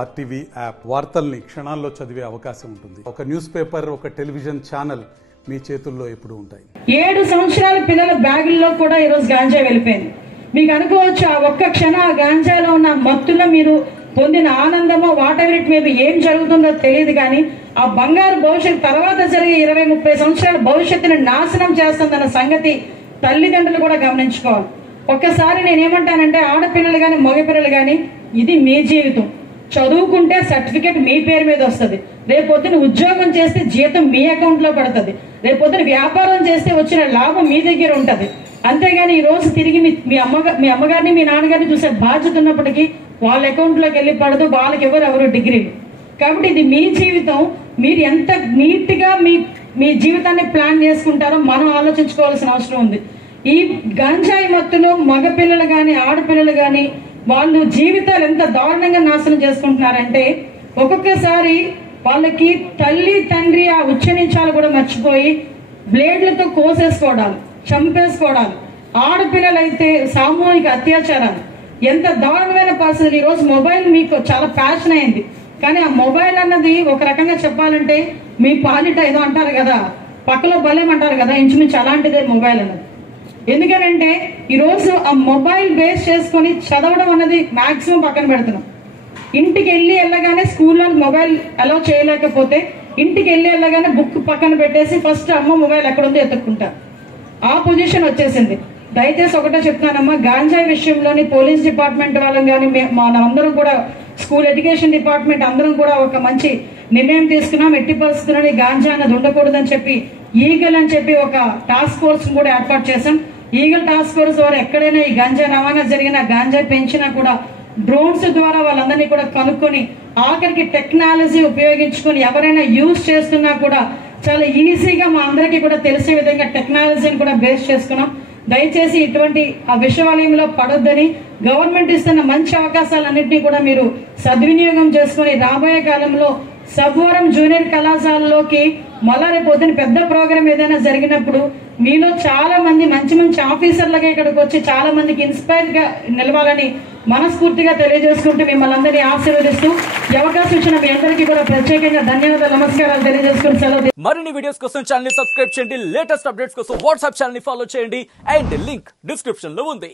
RTV app వార్తల్ని క్షణాల్లో చదివే అవకాశం ఉంటుంది. ఒక న్యూస్ పేపర్, ఒక టెలివిజన్ ఛానల్ మీ చేతుల్లో ఎప్పుడు ఉంటాయి. 7 సంవత్సరాల పిల్లల బ్యాగుల్లో కూడా ఈరోజు గాంజా వెళ్ళిపోయింది. మీకు అనుకోవచ్చు ఆ ఒక్క క్షణం ఆ గాంజాలో ఉన్న మత్తులో మీరు పొందిన ఆనందమో వాటెవర్ ఇట్ మేబీ ఏం జరుగుతుందో తెలియదు, కానీ ఆ బంగారు భవిష్యత్తు తర్వాత జరిగే 20-30 సంవత్సరాల భవిష్యత్తును నాశనం చేస్తుందన్న సంగతి తల్లిదండ్రులు కూడా గమనించుకోవాలి. ఒక్కసారి నేనేమంటానంటే ఆడపిల్లలు కానీ మగపిల్లలు కానీ ఇది మీ జీవితం. చదువుకుంటే సర్టిఫికేట్ మీ పేరు మీద వస్తుంది, రేపొద్దున ఉద్యోగం చేస్తే జీతం మీ అకౌంట్ లో పడుతుంది, రేపొద్దున వ్యాపారం చేస్తే వచ్చిన లాభం మీ దగ్గర ఉంటది. అంతేగాని ఈ రోజు తిరిగి మీ అమ్మగారిని మీ నాన్నగారిని చూసే బాధ్యత ఉన్నప్పటికీ వాళ్ళ అకౌంట్ లోకి వెళ్ళి పడదు, వాళ్ళకి ఎవరు డిగ్రీలు. కాబట్టి ఇది మీ జీవితం. మీరు ఎంత నీట్ గా మీ జీవితాన్ని ప్లాన్ చేసుకుంటారో మనం ఆలోచించుకోవాల్సిన అవసరం ఉంది. ఈ గంజాయి మత్తులో మగపిల్లలు గాని ఆడపిల్లలు గాని వాళ్ళు జీవితాలు ఎంత దారుణంగా నాశనం చేసుకుంటున్నారంటే ఒక్కొక్కసారి వాళ్ళకి తల్లి తండ్రి ఆ ఉచ్చరించాలు కూడా మర్చిపోయి బ్లేడ్లతో కోసేసుకోవడాలు, చంపేసుకోవడాలు, ఆడపిల్లలైతే సామూహిక అత్యాచారాలు, ఎంత దారుణమైన పరిస్థితులు. ఈ రోజు మొబైల్ మీకు చాలా ప్యాషన్ అయింది, కానీ ఆ మొబైల్ అన్నది ఒక రకంగా చెప్పాలంటే మీ పాలిట ఏదో అంటారు కదా, పక్కలో బలేమంటారు కదా, ఇంచుమించు అలాంటిదే మొబైల్ అన్నది. ఎందుకనంటే ఈరోజు ఆ మొబైల్ బేస్ చేసుకుని చదవడం అన్నది మాక్సిమం పక్కన పెడుతున్నాం. ఇంటికి వెళ్ళగానే స్కూల్లో మొబైల్ అలౌ చేయలేకపోతే ఇంటికి వెళ్ళగానే బుక్ పక్కన పెట్టేసి ఫస్ట్ అమ్మ మొబైల్ ఎక్కడుందో ఎత్తుక్కుంటారు. ఆ పొజిషన్ వచ్చేసింది. దయచేసి ఒకటే చెప్తున్నానమ్మా, గాంజాయి విషయంలోని పోలీస్ డిపార్ట్మెంట్ వాళ్ళం కానీ మనందరం కూడా స్కూల్ ఎడ్యుకేషన్ డిపార్ట్మెంట్ అందరం కూడా ఒక మంచి నిర్ణయం తీసుకున్నాం. ఎట్టి పరిస్థితుల్లో గాంజా అన్నది ఉండకూడదని చెప్పి ఈగల్ అని చెప్పి ఒక టాస్క్ ఫోర్స్ కూడా ఏర్పాటు చేశాం. ఈగల్ టాస్క్ ఫోర్స్ ద్వారా ఎక్కడైనా ఈ గాంజా రవాణా జరిగినా, గాంజా పెంచినా కూడా డ్రోన్స్ ద్వారా వాళ్ళందరినీ కూడా కనుక్కొని ఆఖరికి టెక్నాలజీ ఉపయోగించుకొని ఎవరైనా యూజ్ చేస్తున్నా కూడా చాలా ఈజీగా మా అందరికీ కూడా తెలిసే విధంగా టెక్నాలజీని కూడా బేస్ చేసుకున్నాం. దయచేసి ఇటువంటి ఆ విషవలయంలో పడొద్దని, గవర్నమెంట్ ఇస్తున్న మంచి అవకాశాలన్నింటినీ కూడా మీరు సద్వినియోగం చేసుకుని రాబోయే కాలంలో సబ్బవరం జూనియర్ కళాశాలలోకి మళ్ళా రేపు పొద్దున పెద్ద ప్రోగ్రామ్ ఏదైనా జరిగినప్పుడు మీలో చాలా మంది మంచి మంచి ఆఫీసర్లుగా ఇక్కడికి వచ్చి చాలా మందికి ఇన్స్పైర్ గా నిలవాలని మనస్ఫూర్తిగా తెలియజేసుకుంటూ మిమ్మల్ని అందరినీ ఆశీర్వదిస్తూ ఈ అవకాశం ఇచ్చిన మీ అందరికీ కూడా ప్రత్యేకంగా ధన్యవాదాలు, నమస్కారాలు తెలియజేసుకుని సెలవు. మరిన్ని వీడియోస్ కోసం ఛానల్ ని సబ్స్క్రైబ్ చేయండి, లేటెస్ట్ అప్డేట్స్ కోసం వాట్సాప్ ఛానల్ ని ఫాలో చేయండి అండ్ లింక్ డిస్క్రిప్షన్ లో ఉంది.